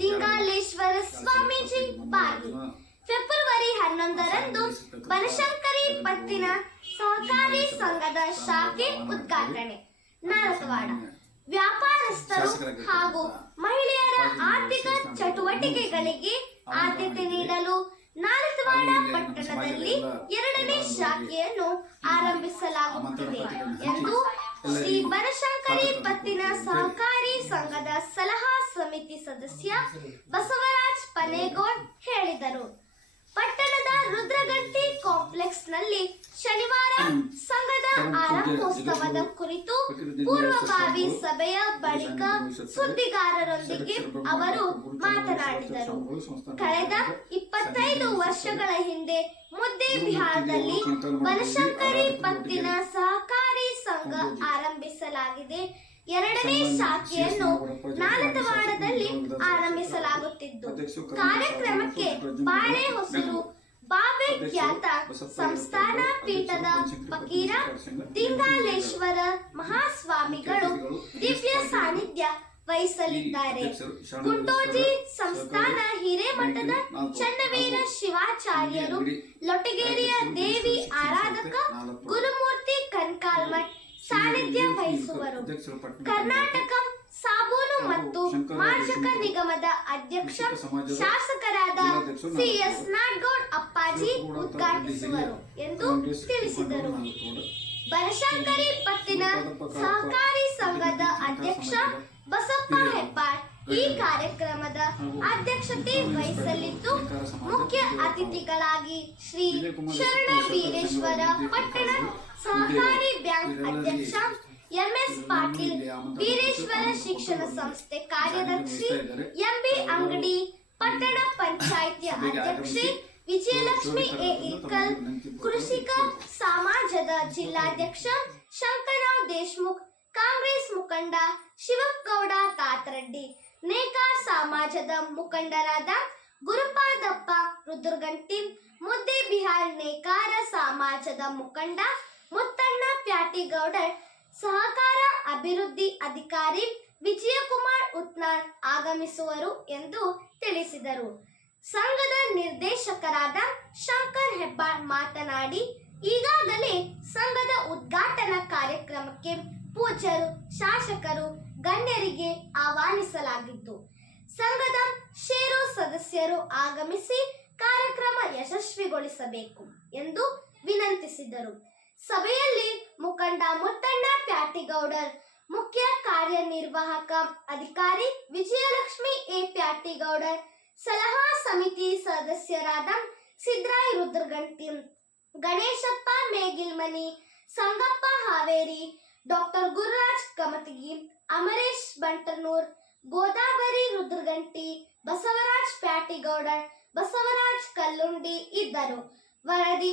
ದಿಂಗಾಲೇಶ್ವರ ಸ್ವಾಮೀಜಿ ಬಾಗಿ ಫೆಬ್ರವರಿ 11ರಂದು ಬನಶಂಕರಿ ಪತ್ತಿನ ಸಹಕಾರಿ ಸಂಘದ ಶಾಖೆ ಉದ್ಘಾಟನೆ. ನಾರಸವಾಡ ವ್ಯಾಪಾರಸ್ಥರು ಹಾಗೂ ಮಹಿಳೆಯರ ಆರ್ಥಿಕ ಚಟುವಟಿಕೆಗಳಿಗೆ ಆದ್ಯತೆ ನೀಡಲು ನಾರಸವಾಡ ಪಟ್ಟಣದಲ್ಲಿ 2ನೇ ಶಾಖೆಯನ್ನು ಆರಂಭಿಸಲಾಗುತ್ತಿದೆ ಎಂದು ಶ್ರೀ ಬನಶಂಕರಿ ಪತ್ತಿನ ಸಹಕಾರಿ ಸಂಘದ ಸಲಹಾ ಸಮಿತಿ ಸದಸ್ಯ ಬಸವರಾಜ್ ಪನೇಗೋಡ್ ಹೇಳಿದರು. ಪಟ್ಟಣದ ರುದ್ರಗಟ್ಟಿ ಕಾಂಪ್ಲೆಕ್ಸ್ ನಲ್ಲಿ ಶನಿವಾರ ಸಂಘದ ಆರಂಭೋತ್ಸವದ ಕುರಿತು ಪೂರ್ವಭಾವಿ ಸಭೆಯ ಬಳಿಕ ಸುದ್ದಿಗಾರರೊಂದಿಗೆ ಅವರು ಮಾತನಾಡಿದರು. ಕಳೆದ 25 ವರ್ಷಗಳ ಹಿಂದೆ ಮುದ್ದೇಬಿಹಾರದಲ್ಲಿ ಬನಶಂಕರಿ ಪತ್ತಿನ ಸಹಕಾರಿ ಸಂಘ ಆರಂಭಿಸಲಾಗಿದೆ. 2ನೇ ಶಾಖೆಯನ್ನು ನಾಲತವಾಡದಲ್ಲಿ ಆರಂಭಿಸಲಾಗುತ್ತಿದ್ದು, ಕಾರ್ಯಕ್ರಮಕ್ಕೆ ಬಾಳೆಹೊಸೂರು ಬಾಬೆ ಖ್ಯಾತ ಸಂಸ್ಥಾನ ಪೀಠದ ಫಕೀರ ದಿಂಗಾಲೇಶ್ವರ ಮಹಾಸ್ವಾಮಿಗಳು ದಿವ್ಯ ಸಾನ್ನಿಧ್ಯ ವಹಿಸಲಿದ್ದಾರೆ. ಕುಂಟೋಜಿ ಸಂಸ್ಥಾನ ಹಿರೇಮಠದ ಚನ್ನವೀರ ಶಿವಾಚಾರ್ಯರು, ಲೊಟಗೇರಿಯ ದೇವಿ ಆರಾಧಕ ಗುರುಮೂರ್ತಿ ಕನ್ಕಾಲ್ಮಠ್ ಸಾನ್ನಿಧ್ಯ ವಹಿಸುವರು. ಕರ್ನಾಟಕ ಸಾಬೂನು ಮತ್ತು ಮಾರ್ಜಕ ನಿಗಮದ ಅಧ್ಯಕ್ಷ ಶಾಸಕರಾದ ಸಿ.ಎಸ್. ನಾಡಗೌಡ ಅಪ್ಪಾಜಿ ಉದ್ಘಾಟಿಸುವರು ಎಂದು ತಿಳಿಸಿದರು. ಬನಶಂಕರಿ ಪತ್ತಿನ ಸಹಕಾರಿ ಸಂಘದ ಅಧ್ಯಕ್ಷ ಬಸಪ್ಪ ಹೆಬ್ಬಾಳ್ ಈ ಕಾರ್ಯಕ್ರಮದ ಅಧ್ಯಕ್ಷತೆ ವಹಿಸಲಿದ್ದು, ಮುಖ್ಯ ಅತಿಥಿಗಳಾಗಿ ಶ್ರೀ ಶರಣ ವೀರೇಶ್ವರ ಪಟ್ಟಣ ಸಹಕಾರಿ ಬ್ಯಾಂಕ್ ಅಧ್ಯಕ್ಷ ಎಂ.ಎಸ್. ಪಾಟೀಲ್, ವೀರೇಶ್ವರ ಶಿಕ್ಷಣ ಸಂಸ್ಥೆ ಕಾರ್ಯದರ್ಶಿ ಎಂ.ಬಿ. ಅಂಗಡಿ, ಪಟ್ಟಣ ಪಂಚಾಯಿತಿಯ ಅಧ್ಯಕ್ಷೆ ವಿಜಯಲಕ್ಷ್ಮಿ ಎ. ಇಲ್ಕಲ್, ಕೃಷಿಕ ಸಮಾಜದ ಜಿಲ್ಲಾಧ್ಯಕ್ಷ ಶಂಕರರಾವ್ ದೇಶಮುಖ್, ಕಾಂಗ್ರೆಸ್ ಮುಖಂಡ ಶಿವಗೌಡ ತಾತರೆಡ್ಡಿ, ನೇಕಾರ ಸಮಾಜದ ಮುಖಂಡರಾದ ಗುರುಪಾದಪ್ಪ ರುದ್ರಗಟ್ಟಿ, ಮುದ್ದೇಬಿಹಾರ್ ನೇಕಾರ ಸಮಾಜದ ಮುಖಂಡ ಮುತ್ತಣ್ಣ ಪ್ಯಾಟಿಗೌಡರ್, ಸಹಕಾರ ಅಭಿವೃದ್ಧಿ ಅಧಿಕಾರಿ ವಿಜಯಕುಮಾರ್ ಉತ್ನಾಳ್ ಆಗಮಿಸುವರು ಎಂದು ತಿಳಿಸಿದರು. ಸಂಘದ ನಿರ್ದೇಶಕರಾದ ಶಂಕರ್ ಹೆಬ್ಬಾಳ್ ಮಾತನಾಡಿ, ಈಗಾಗಲೇ ಸಂಘದ ಉದ್ಘಾಟನಾ ಕಾರ್ಯಕ್ರಮಕ್ಕೆ ಪೂಜ್ಯರು, ಶಾಸಕರು, ಗಣ್ಯರಿಗೆ ಆಹ್ವಾನಿಸಲಾಗಿದ್ದು, ಸಂಘದ ಷೇರು ಸದಸ್ಯರು ಆಗಮಿಸಿ ಕಾರ್ಯಕ್ರಮ ಯಶಸ್ವಿಗೊಳಿಸಬೇಕು ಎಂದು ವಿನಂತಿಸಿದರು. ಸಭೆಯಲ್ಲಿ ಮುಖಂಡ ಮುತ್ತಣ್ಣ ಪ್ಯಾಟಿಗೌಡರ್, ಮುಖ್ಯ ಕಾರ್ಯನಿರ್ವಾಹಕ ಅಧಿಕಾರಿ ವಿಜಯಲಕ್ಷ್ಮಿ ಎ. ಪ್ಯಾಟಿಗೌಡರ್, ಸಲಹಾ ಸಮಿತಿ ಸದಸ್ಯರಾದ ಸಿದ್ರಾಯ್ ರುದ್ರಗಟ್ಟಿ, ಗಣೇಶಪ್ಪ ಮೇಗಿಲ್ಮನಿ, ಸಂಗಪ್ಪ ಹಾವೇರಿ, ಡಾಕ್ಟರ್ ಗುರುರಾಜ್ ಕಮತಗಿ, ಅಮರೇಶ್ ಬಂಟನೂರ್, ಗೋದಾವರಿ ರುದ್ರಗಟ್ಟಿ, ಬಸವರಾಜ್ ಪ್ಯಾಟಿಗೌಡರ್, ಬಸವರಾಜ್ ಕಲ್ಲುಂಡಿ ಇದ್ದರು. ವರದಿ